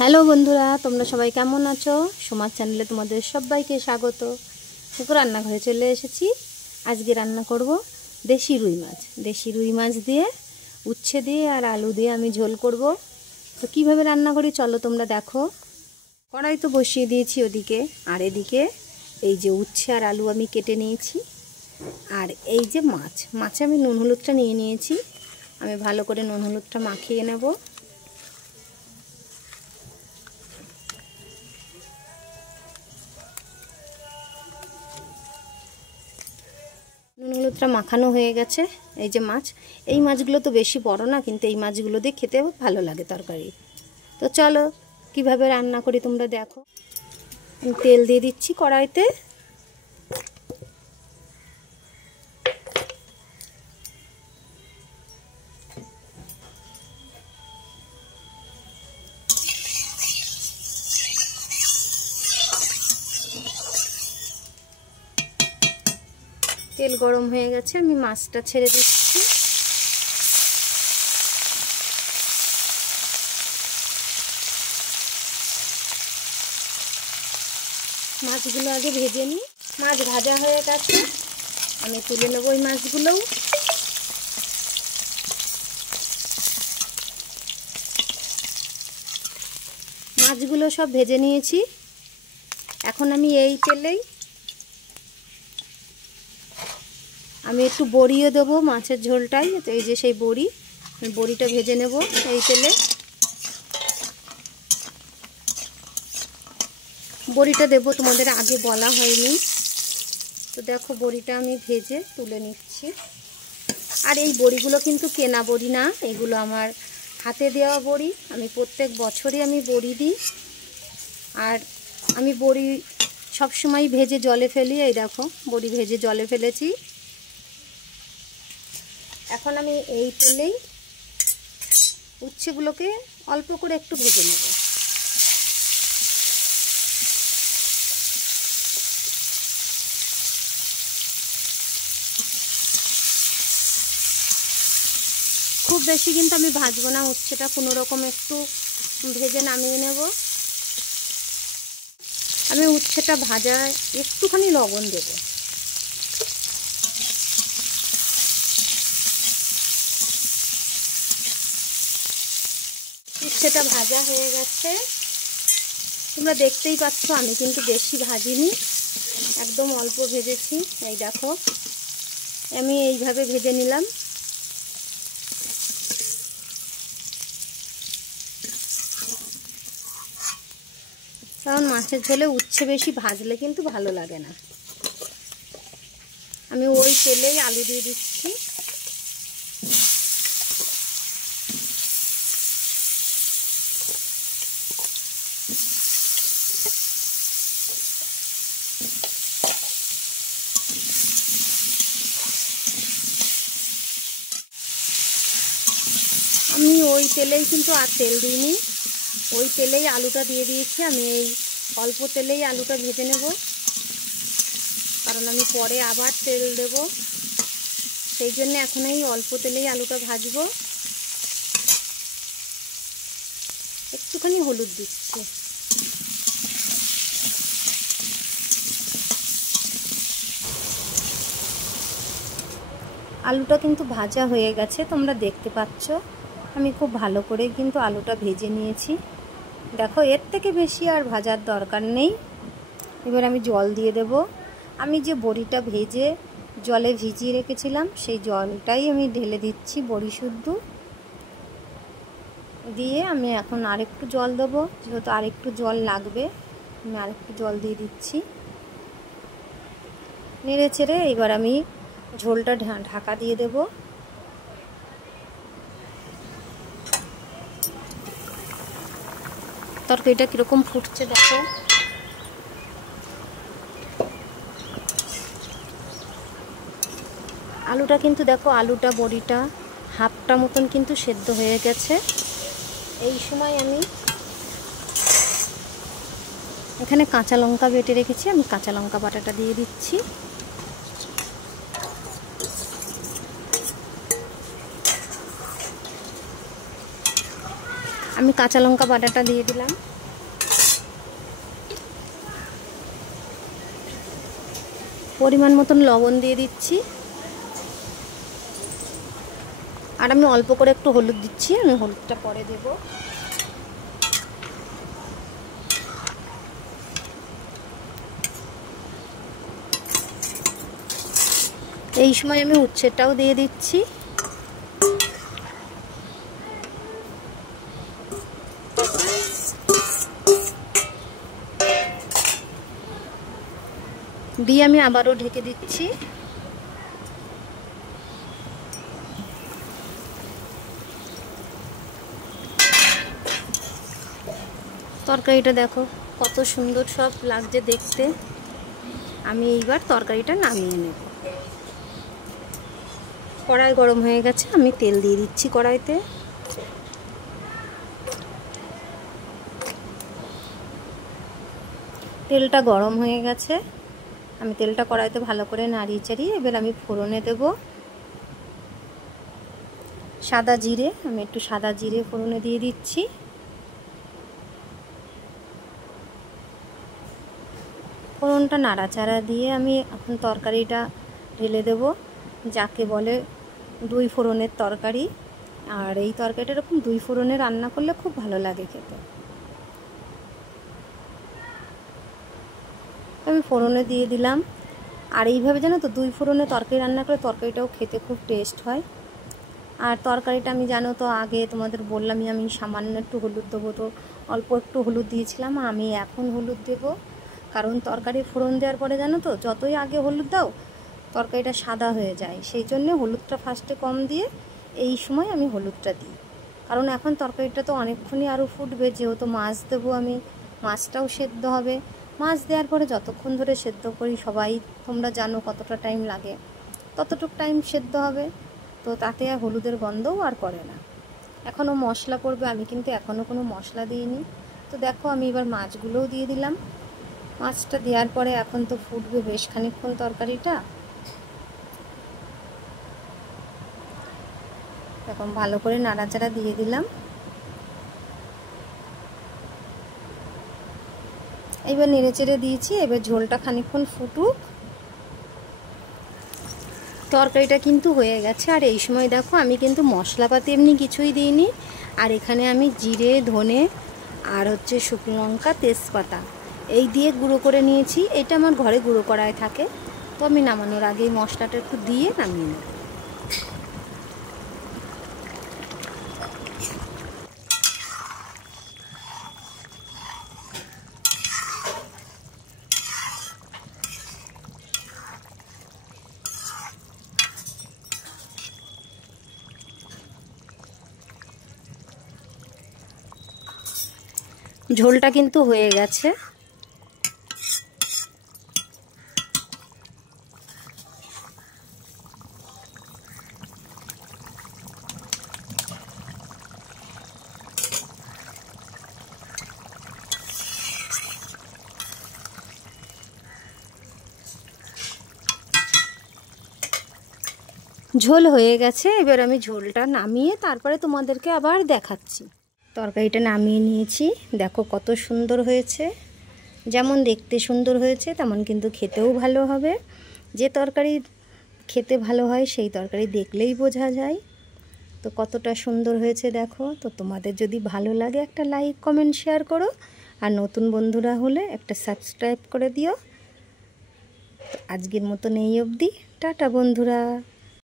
Hello বন্ধুরা, তোমরা সবাই কেমন আছো? সোমার চ্যানেলে তোমাদের সবাইকে স্বাগত। দেখো রান্নাঘরে চলে এসেছি। আজকে রান্না করব দেশি রুই মাছ। দেশি রুই মাছ দিয়ে উচ্ছে দিয়ে আর আলু দিয়ে আমি ঝোল করব। তো কিভাবে রান্না করি চলো তোমরা দেখো। কড়াই তো বসিয়ে দিয়েছি ওদিকে, আর এদিকে এই যে উচ্ছে আর আলু আমি কেটে নিয়েছি। আর এই যে মাছে আমি নুন হলুদটা নিয়ে নিয়েছি। আমি ভালো করে নুন হলুদটা মাখিয়ে নেব। নুন হলুদটা মাখানো হয়ে গেছে। এই যে এই মাছগুলো তো বেশি বড় না, কিন্তু এই মাছগুলো দিয়ে খেতে ভালো লাগে তরকারি। তো চলো কিভাবে রান্না করি তোমরা দেখো। আমি তেল দিয়ে দিচ্ছি কড়াইতে। তেল গরম হয়ে গেছে, আমি মাছটা ছেড়ে দিচ্ছি। মাছগুলো আগে ভেজে নিই। মাছ ভাজা হয়ে গেছে, আমি তুলে নেব ওই মাছগুলো। মাছগুলো সব ভেজে নিয়েছি। এখন আমি এই তেলেই আমি একটু বড়িও দেবো মাছের ঝোলটাই। তো এই যে সেই বড়িটা ভেজে নেব এই তেলে। বড়িটা দেবো তোমাদের আগে বলা হয়নি। তো দেখো বড়িটা আমি ভেজে তুলে নিচ্ছি। আর এই বড়িগুলো কিন্তু কেনা বড়ি না, এগুলো আমার হাতে দেওয়া বড়ি। আমি প্রত্যেক বছরই আমি বড়ি দিই। আর আমি বড়ি সবসময় ভেজে জলে ফেলি। এই দেখো বড়ি ভেজে জলে ফেলেছি। এখন আমি এই তেলেই উচ্ছেগুলোকে অল্প করে একটু ভেজে নেব। খুব বেশি কিন্তু আমি ভাজবো না, উচ্ছেটা কোনো রকম একটু ভেজে নামিয়ে নেব। আমি উচ্ছেটা ভাজায় একটুখানি লবণ দেব। উচ্ছেটা ভাজা হয়ে গেছে, তোমরা দেখতেই পাচ্ছ। আমি কিন্তু বেশি ভাজিনি, একদম অল্প ভেজেছি। এই দেখো আমি এইভাবে ভেজে নিলাম। কারণ মাছের ঝোলে উচ্ছে বেশি ভাজলে কিন্তু ভালো লাগে না। আমি ওই তেলেই আলু দিয়ে দিচ্ছি। আমি ওই তেলেই কিন্তু আর তেল দিইনি, ওই তেলেই আলুটা দিয়ে দিয়েছি। আমি এই অল্প তেলেই আলুটা ভেজে নেব, কারণ আমি পরে আবার তেল দেব। সেই জন্য এখন এই অল্প তেলেই আলুটা ভাজবো। একটুখানি হলুদ দিচ্ছি। আলুটা কিন্তু ভাজা হয়ে গেছে, তোমরা দেখতে পাচ্ছ। আমি খুব ভালো করে কিন্তু আলুটা ভেজে নিয়েছি। দেখো এর থেকে বেশি আর ভাজার দরকার নেই। এবার আমি জল দিয়ে দেব। আমি যে বড়িটা ভেজে জলে ভিজিয়ে রেখেছিলাম সেই জলটাই আমি ঢেলে দিচ্ছি, বড়ি শুদ্ধ দিয়ে। আমি এখন আরেকটু জল দেবো, যেহেতু আরেকটু জল লাগবে আমি আরেকটু জল দিয়ে দিচ্ছি। নেড়ে চেড়ে এবার আমি ঝোলটা ঢাকা দিয়ে দেব। তরকারিটা কীরকম ফুটছে দেখো। আলুটা কিন্তু দেখো, আলুটা বড়িটা হাফটা মতন কিন্তু সেদ্ধ হয়ে গেছে। এই সময় আমি এখানে কাঁচা লঙ্কা বেটে রেখেছি, আমি কাঁচা লঙ্কা বাটাটা দিয়ে দিচ্ছি। আমি কাঁচা লঙ্কা বাটাটা দিয়ে দিলাম। পরিমাণ মতন লবণ দিয়ে দিচ্ছি। আর আমি অল্প করে একটু হলুদ দিচ্ছি, আমি হলুদটা পরে দেব। এই সময় আমি উচ্ছেটাও দিয়ে দিচ্ছি। দিয়ে আমি আবারও ঢেকে দিচ্ছি। তরকারিটা দেখো কত সুন্দর সব লাগছে দেখতে। আমি এইবার তরকারিটা নামিয়ে নেব। কড়াই গরম হয়ে গেছে, আমি তেল দিয়ে দিচ্ছি কড়াইতে। তেলটা গরম হয়ে গেছে, আমি তেলটা কড়াইতে ভালো করে নাড়িয়ে চাড়িয়ে এবার আমি ফোড়নে দেব সাদা জিরে। আমি একটু সাদা জিরে ফোড়নে দিয়ে দিচ্ছি। ফোড়নটা নাড়াচাড়া দিয়ে আমি এখন তরকারিটা ঢেলে দেব, যাকে বলে 2 ফোড়নের তরকারি। আর এই তরকারিটা এরকম 2 ফোড়নে রান্না করলে খুব ভালো লাগে খেতে। আমি ফোড়নে দিয়ে দিলাম। আর এইভাবে জানো তো 2 ফোড়নে তরকারি রান্না করে তরকারিটাও খেতে খুব টেস্ট হয়। আর তরকারিটা আমি জানো তো আগে তোমাদের বললামই, আমি সামান্য একটু হলুদ দেবো, তো অল্প একটু হলুদ দিয়েছিলাম। আমি এখন হলুদ দেব, কারণ তরকারি ফোড়ন দেওয়ার পরে জানো তো যতই আগে হলুদ দাও তরকারিটা সাদা হয়ে যায়। সেই জন্য হলুদটা ফার্স্টে কম দিয়ে এই সময় আমি হলুদটা দিই। কারণ এখন তরকারিটা তো অনেকক্ষণই আরও ফুটবে, যেহেতু মাছ দেবো আমি, মাছটাও সেদ্ধ হবে। মাছ দেওয়ার পরে যতক্ষণ ধরে সেদ্ধ করি সবাই তোমরা জানো কতটা টাইম লাগে, ততটুকু টাইম সেদ্ধ হবে। তো তাতে আর হলুদের গন্ধও আর করে না। এখনও মশলা পড়বে, আমি কিন্তু এখনও কোনো মশলা দিইনি। তো দেখো আমি এবার মাছগুলোও দিয়ে দিলাম। মাছটা দেওয়ার পরে এখন তো ফুটবে বেশ খানিকক্ষণ তরকারিটা। এখন ভালো করে নাড়াচাড়া দিয়ে দিলাম। এবার নেড়েচেড়ে দিয়েছি, এবার ঝোলটা খানিকক্ষণ ফুটুক। তরকারিটা কিন্তু হয়ে গেছে। আর এই সময় দেখো আমি কিন্তু মশলাপাতি এমনি কিছুই দিইনি। আর এখানে আমি জিরে, ধনে আর হচ্ছে শুকনো লঙ্কা, তেজপাতা এই দিয়ে গুঁড়ো করে নিয়েছি। এটা আমার ঘরে গুঁড়ো করাই থাকে। তো আমি নামানোর আগে এই মশলাটা একটু দিয়ে নামিয়ে নেব। ঝোলটা কিন্তু হয়ে গেছে। ঝোল হয়ে গেছে, এবার আমি ঝোলটা নামিয়ে তারপরে তোমাদেরকে আবার দেখাচ্ছি। তরকারিটা নামিয়ে নিয়েছি, দেখো কত সুন্দর হয়েছে। যেমন দেখতে সুন্দর হয়েছে তেমন কিন্তু খেতেও ভালো হবে। যে তরকারি খেতে ভালো হয় সেই তরকারি দেখলেই বোঝা যায়। তো কতটা সুন্দর হয়েছে দেখো। তো তোমাদের যদি ভালো লাগে একটা লাইক, কমেন্ট, শেয়ার করো। আর নতুন বন্ধুরা হলে একটা সাবস্ক্রাইব করে দিও। তো আজকের মতন এই অবধি, টাটা বন্ধুরা।